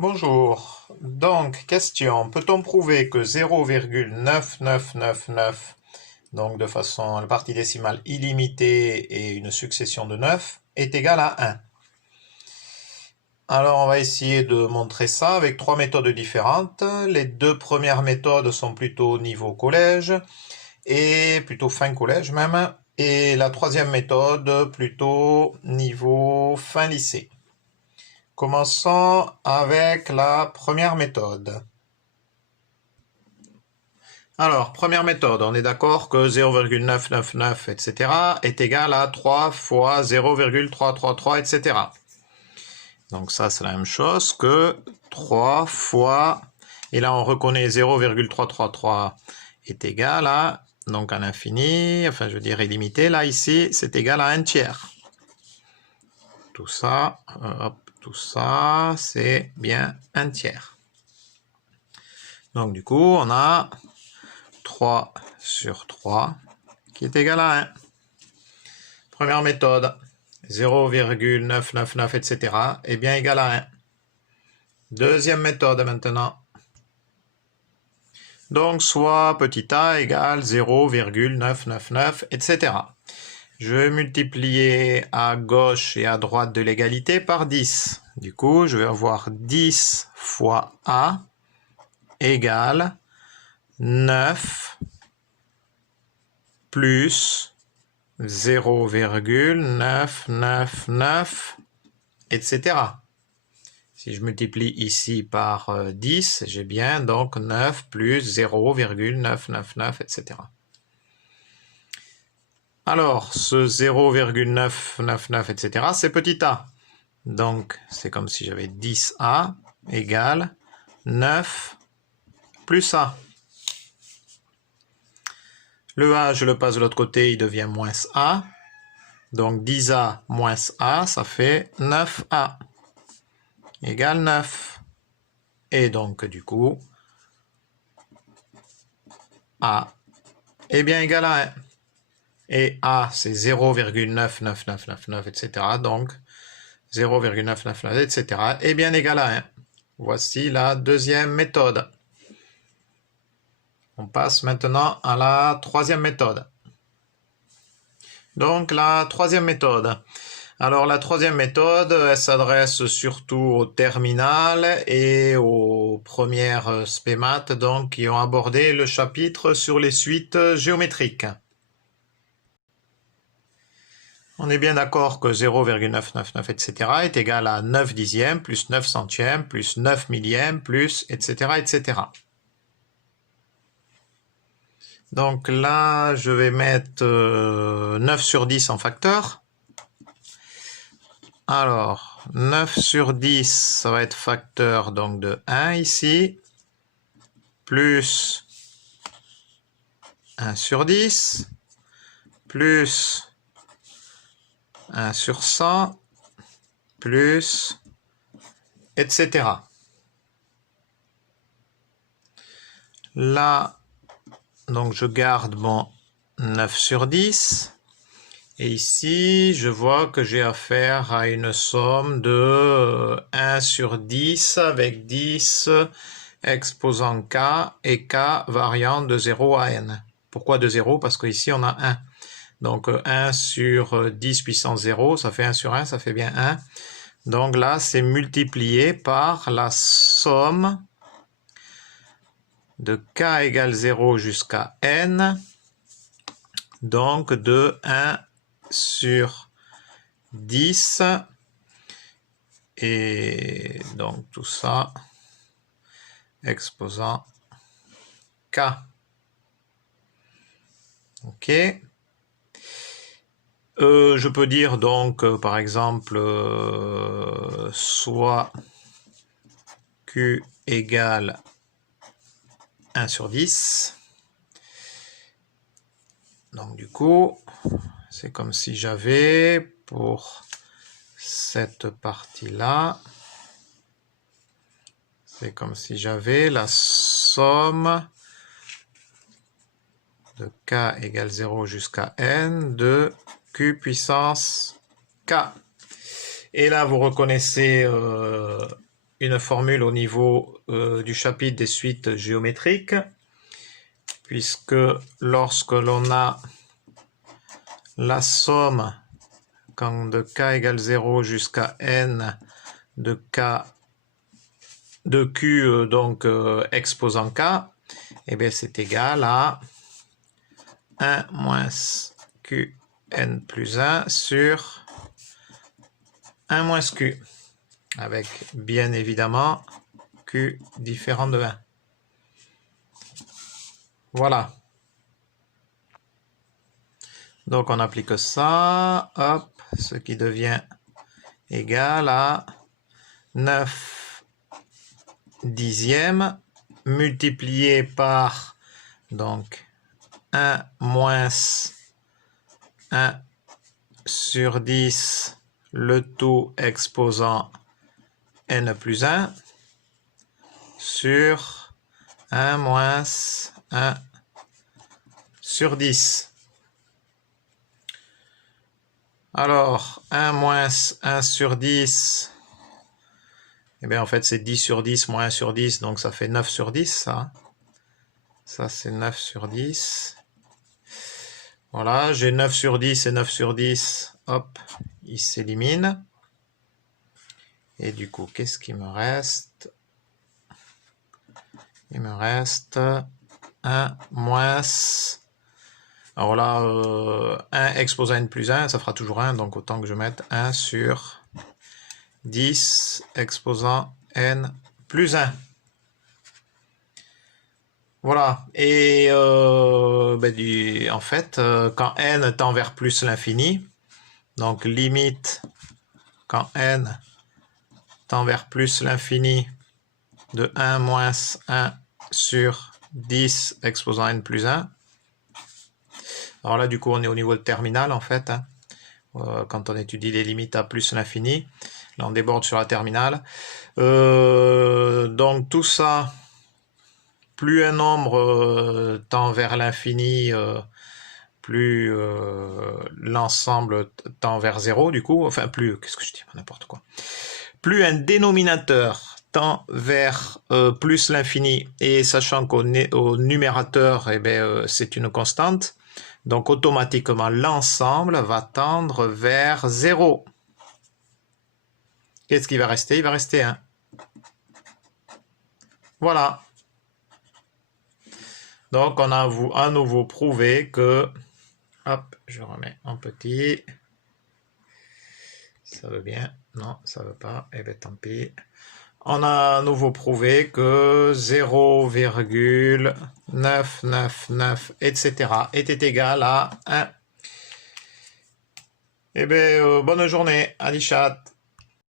Bonjour. Donc, question. Peut-on prouver que 0,9999, donc de façon à la partie décimale illimitée et une succession de 9, est égal à 1? Alors, on va essayer de montrer ça avec trois méthodes différentes. Les deux premières méthodes sont plutôt niveau collège, et plutôt fin collège même. Et la troisième méthode plutôt niveau fin lycée. Commençons avec la première méthode. Alors, première méthode, on est d'accord que 0,999, etc. est égal à 3 fois 0,333, etc. Donc ça, c'est la même chose que 3 fois... Et là, on reconnaît 0,333 est égal à, donc à l'infini, enfin je veux dire illimité. Là, ici, c'est égal à 1 tiers. Tout ça, hop, tout ça, c'est bien 1 tiers. Donc du coup, on a 3 sur 3 qui est égal à 1. Première méthode, 0,999, etc. est bien égal à 1. Deuxième méthode maintenant. Donc soit petit a égale 0,999, etc. Je vais multiplier à gauche et à droite de l'égalité par 10. Du coup, je vais avoir 10 fois a égale 9 plus 0,999, etc. Si je multiplie ici par 10, j'ai bien donc 9 plus 0,999, etc. Alors, ce 0,999, etc., c'est petit a. Donc, c'est comme si j'avais 10a égale 9 plus a. Le a, je le passe de l'autre côté, il devient moins a. Donc 10a moins a, ça fait 9a égale 9. Et donc, du coup, a est bien égal à 1. Et a, c'est 0,99999, etc. Donc, 0,999, etc. est bien égal à 1. Voici la deuxième méthode. On passe maintenant à la troisième méthode. Donc, la troisième méthode. Alors, la troisième méthode, elle s'adresse surtout aux terminales et aux premières spémat, donc, qui ont abordé le chapitre sur les suites géométriques. On est bien d'accord que 0,999, etc. est égal à 9 dixièmes, plus 9 centièmes, plus 9 millièmes, plus, etc., etc. Donc là, je vais mettre 9 sur 10 en facteur. Alors, 9 sur 10, ça va être facteur donc de 1 ici, plus 1 sur 10, plus 1 sur 100, plus, etc. Là, donc je garde mon 9 sur 10. Et ici, je vois que j'ai affaire à une somme de 1 sur 10 avec 10 exposant k et k variant de 0 à n. Pourquoi de 0? Parce qu'ici, on a 1. Donc 1 sur 10 puissance 0, ça fait 1 sur 1, ça fait bien 1. Donc là, c'est multiplié par la somme de k égale 0 jusqu'à n, donc de 1 sur 10, et donc tout ça exposant k. Ok. Je peux dire donc par exemple soit q égale 1 sur 10. Donc du coup, c'est comme si j'avais pour cette partie-là, c'est comme si j'avais la somme de k égale 0 jusqu'à n de q puissance k. Et là, vous reconnaissez une formule au niveau du chapitre des suites géométriques, puisque lorsque l'on a la somme quand de k égale 0 jusqu'à n de k de q donc exposant k, et bien c'est égal à 1 moins qn plus 1 sur 1 moins q, avec bien évidemment q différent de 1. Voilà. Donc on applique ça, hop, ce qui devient égal à 9 dixièmes multiplié par donc 1 moins 1 sur 10 le tout exposant n plus 1 sur 1 moins 1 sur 10. Alors, 1 moins 1 sur 10, eh bien en fait c'est 10 sur 10 moins 1 sur 10, donc ça fait 9 sur 10, ça. Ça c'est 9 sur 10. Voilà, j'ai 9 sur 10 et 9 sur 10, hop, ils s'éliminent. Et du coup, qu'est-ce qu'il me reste? Il me reste 1 moins... Alors là, 1 exposant n plus 1, ça fera toujours 1, donc autant que je mette 1 sur 10 exposant n plus 1. Voilà, et en fait, quand n tend vers plus l'infini, donc limite quand n tend vers plus l'infini de 1 moins 1 sur 10 exposant n plus 1. Alors là, du coup, on est au niveau de terminale, en fait, hein, quand on étudie les limites à plus l'infini. Là, on déborde sur la terminale. Donc, tout ça, plus un nombre tend vers l'infini, plus l'ensemble tend vers 0, du coup. Enfin, plus, qu'est-ce que je dis, n'importe quoi. Plus un dénominateur tend vers plus l'infini, et sachant qu'au numérateur, eh bien, c'est une constante, donc automatiquement l'ensemble va tendre vers 0. Qu'est-ce qui va rester? Il va rester 1. Voilà. Donc on a à nouveau prouvé que... Hop, je remets en petit. Ça veut bien? Non, ça veut pas. Eh bien tant pis. On a à nouveau prouvé que 0,999, etc. était égal à 1. Eh bien, bonne journée, Adi Chat.